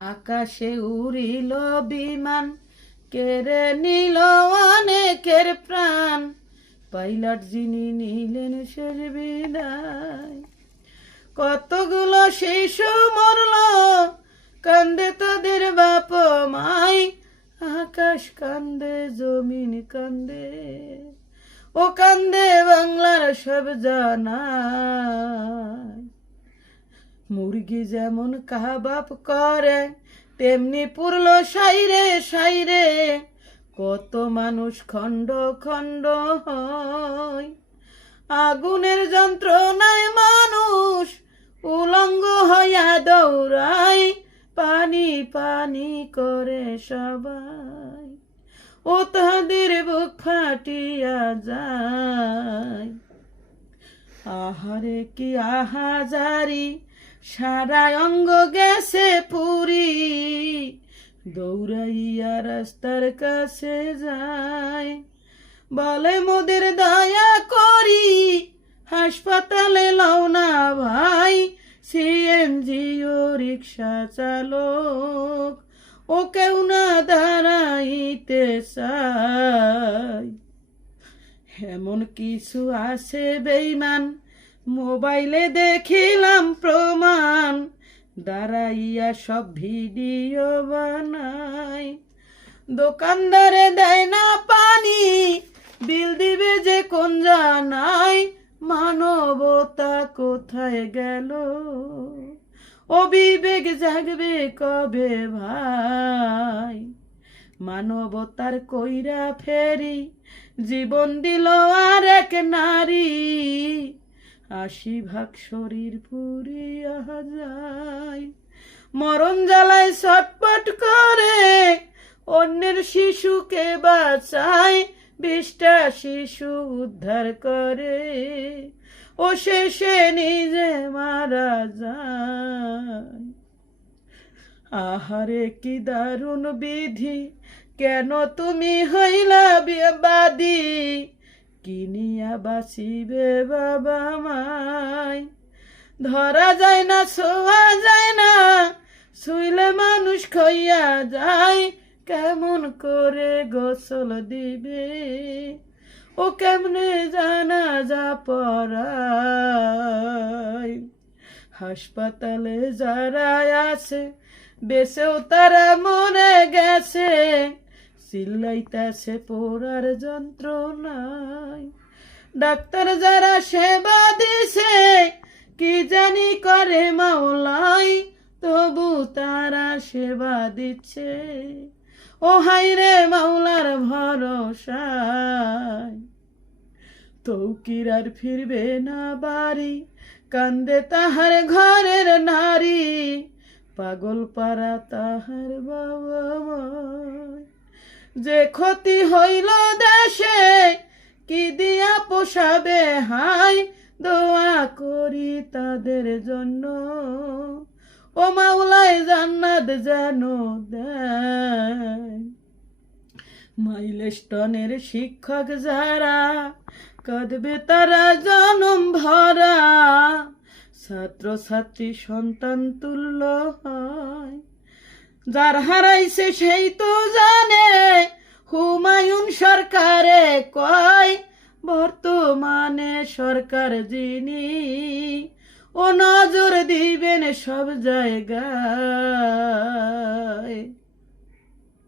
আকাশে উড়িল বিমান, কেড়ে নিল অনেকের প্রাণ। পাইলট যিনি নিলেন শেষ বিদায়। কতগুলো শিশু মরল, কান্দে তাদের বাপ মাই। আকাশ কান্দে, জমিন কান্দে, ও কান্দে বাংলার সব জানায়। মুরগি যেমন কাবাব করে, তেমনি পুরল সাইরে সাইরে। কত মানুষ খণ্ড খণ্ড হয়। আগুনের যন্ত্রণায় মানুষ উলঙ্গ হইয়া দৌড়ায়। পানি পানি করে সবাই, ও তাদের বুক ফাটিয়া যায়। আহারে কি আহাজারি, সারা অঙ্গ গেছে পুরি। দৌড়াইয়া রাস্তার কাছে যায়, বলে মোদের দয়া করি, হাসপাতালে লও না ভাই। সিএনজি ও রিক্সা চালক, ও কেউ না দাঁড়াইতে চায়। এমন কিছু আছে বেঈমান, মোবাইলে দেখিলাম প্রমাণ। দাঁড়াইয়া সব ভিডিও বানায়। দোকানদারে দেয় না পানি, বিল দিবে যে কোন জানায়। মানবতা কোথায় গেল, ও বিবেক জাগবে কবে ভাই। মানবতার কইরা ফেরি, জীবন দিল আর এক নারী। ৮০ ভাগ শরীর পুরিয়া যায়। মরণ জ্বালায় ছটপট করে, অন্যের শিশুকে বাঁচায়। ২০টা শিশু উদ্ধার করে, ও শেষে নিজে মারা যায়। আহারে কি দারুণ বিধি, কেন তুমি হইলা বাদী। কিনিয়া বাঁচিবে বাবা মাই। ধরা যায় না, ছোঁয়া যায় না, শুইলে মানুষ খইয়া যায়। কেমন করে গোসল দিবে, ও কেমনে জানাজা পড়ায়। হাসপাতালে যারা আছে, বেঁচেও তারা মরে গেছে। চিল্লাইতাছে পোড়ার যন্ত্রণায়। ডাক্তার যারা সেবা দিছে, কি জানি করে মাওলাই। তবু তারা সেবা দিচ্ছে, ও হাইরে মাওলার ভরসায়। তৌকির আর ফিরবে না বাড়ি, কান্দে তাহার ঘরের নারী। পাগল পারা তাহার বাবা মায়। যে ক্ষতি হইল দেশে, কি দিয়া পোষাবে হাই। দোয়া করি তাদের জন্য, ও মাওলায় জান্নাত যেন দেয়। মাইলস্টোনের শিক্ষক যারা, কাঁদবে তারা জনম ভরা। ছাত্র ছাত্রী সন্তান তুল্য হয়, যার হারাইছে সেই তো জানে। হুমায়ুন সরকারে কয়, বর্তমানে সরকার যিনি, ও নজর দিবেন সব জায়গায়।